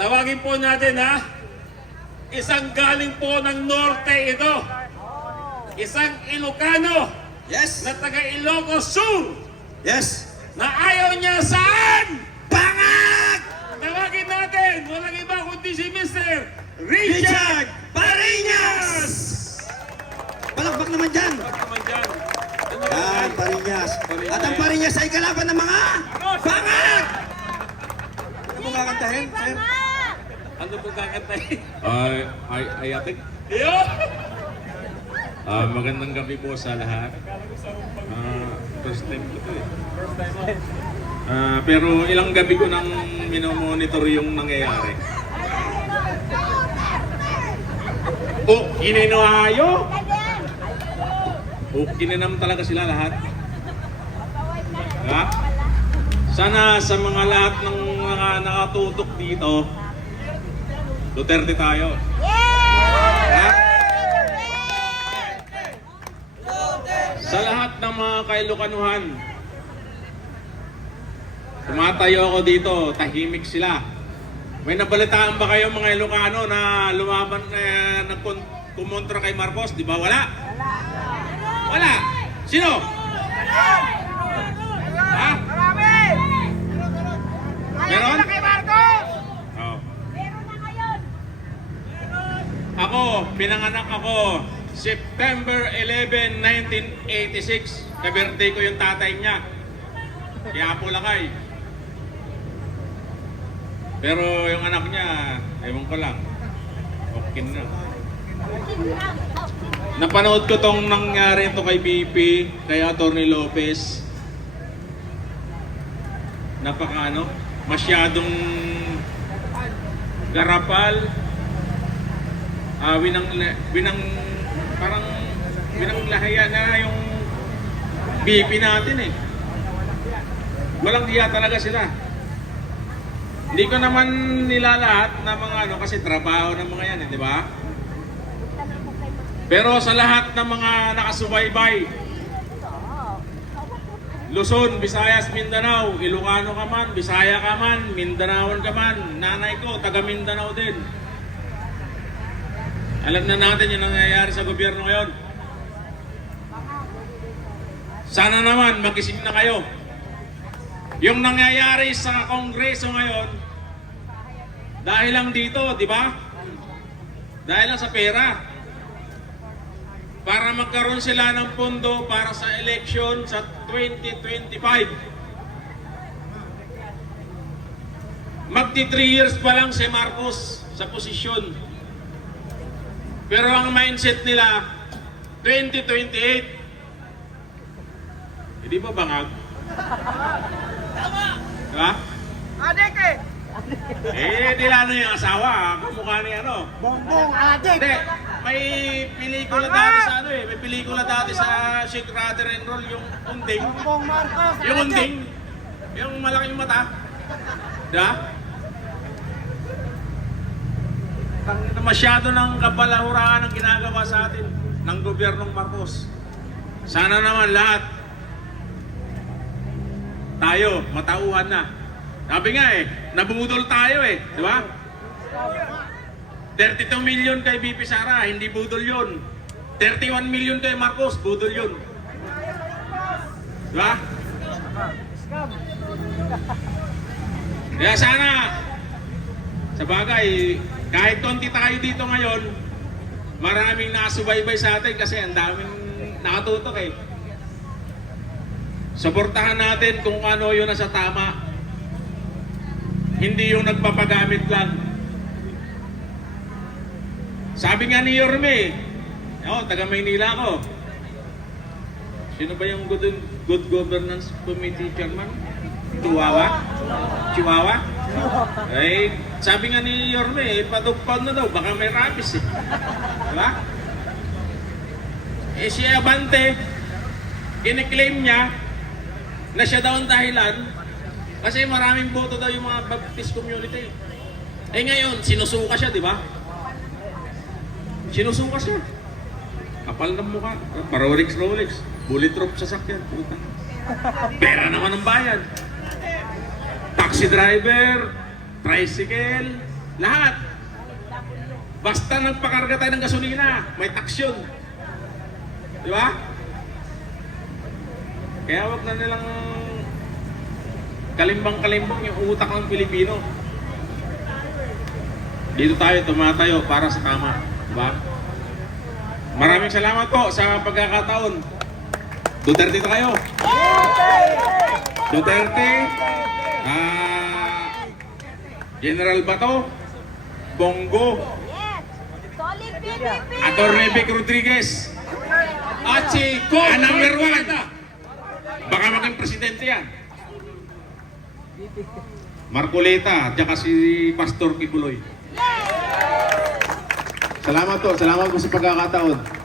Tawagin po natin ha. Isang galing po ng norte ito. Isang Ilocano Yes! na taga Ilocos Sur Yes! na ayaw niya saan? Pangag! Tawagin natin, walang iba kundi si Mr. Richard Richard Pariñas! Palakpak naman dyan! Wag naman dyan. Ano Yan? Pariñas. At ang Pariñas ay kalaban ng mga pangag! Ano mo kakantahin, sir? Ano po kakantayin? Ay, ay, ay, ate. Yo! Ah, magandang gabi po sa lahat. Ah, first time ko to eh. Ah, pero ilang gabi ko nang minomonitor yung nangyayari. Oh, kininayo! Oh, kininam talaga sila lahat. Ha? Sana sa mga lahat ng mga nakatutok dito, Duterte tayo. Ha? Sa lahat ng mga kailukanuhan, tumatayo ako dito, tahimik sila. May nabalitaan ba kayo mga Ilocano na lumaban na nagkumontra kay Marcos? Di ba wala? Wala. Sino? Ha? Meron? Oh. Ako, pinanganak ako September 11, 1986. Ka-birthday ko yung tatay niya. Kaya po lakay. Pero yung anak niya, ewan ko lang. Okay na. Napanood ko tong nangyari to kay BP, kay Atty. Lopez. Napaka ano, masyadong garapal. Ah, winang, winang, parang, winang lahaya na yung BP natin eh. Walang diya talaga sila. Hindi ko naman nilalahat na mga ano kasi trabaho ng mga yan, eh, di ba? Pero sa lahat ng mga nakasubaybay, Luzon, Visayas, Mindanao, Ilocano ka man, Bisaya ka man, Mindanaon ka man, nanay ko, taga Mindanao din. Alam na natin yung nangyayari sa gobyerno ngayon. Sana naman magising na kayo. Yung nangyayari sa kongreso ngayon, dahil lang dito, di ba? Dahil lang sa pera. Para magkaroon sila ng pondo para sa election sa 2025. Magti 3 years pa lang si Marcos sa posisyon. Pero ang mindset nila, 2028. Hindi ba bangag? Diba? Adik eh! Eh, di lalo yung asawa, kamukha ni ano. Bongbong adik! Hindi, may pelikula dati sa ano eh, may pelikula dati sa Shake Rather and Roll, yung unding. Bongbong Marcos! Yung unding, yung malaking mata. Da? Ang masyado ng kabalahuraan ang ginagawa sa atin ng gobyernong Marcos. Sana naman lahat tayo, matauhan na. Sabi nga eh, nabudol tayo eh, di ba? 32 million kay BP Sara, hindi budol yun. 31 million kay Marcos, budol yun. Di ba? Kaya sana, sa bagay, kahit konti tayo dito ngayon, maraming nakasubaybay sa atin kasi ang daming nakatutok eh. Suportahan natin kung ano yun nasa tama. Hindi yung nagpapagamit lang. Sabi nga ni Yorme, ako, taga Maynila ako. Sino ba yung good, good governance committee chairman? Chihuahua? Chihuahua? Eh, sabi nga ni Yorme, eh, padugpag na daw, baka may rabies eh. Diba? Eh si Abante, kiniklaim niya na siya daw ang dahilan kasi maraming boto daw yung mga Baptist community. Eh ngayon, sinusuka siya, di ba? Sinusuka siya. Kapal ng mukha. Para Rolex Rolex. Bullet proof sasakyan. Puta. Pera naman ng bayan. Taxi driver, tricycle, Lahat. Basta nagpakarga tayo ng gasolina, may taksyon. Di ba? Kaya wag na nilang kalimbang-kalimbang yung utak ng Pilipino. Dito tayo tumatayo para sa tama. Di ba? Maraming salamat po sa pagkakataon. Duterte tayo. Duterte, ah, General Bato, Bongo! Atty. Vic Rodriguez, At si Go Ah, number one. Baka maging presidente yan. Marcoleta, at saka si Pastor Kibuloy. Salamat po, salamat po sa pagkakataon.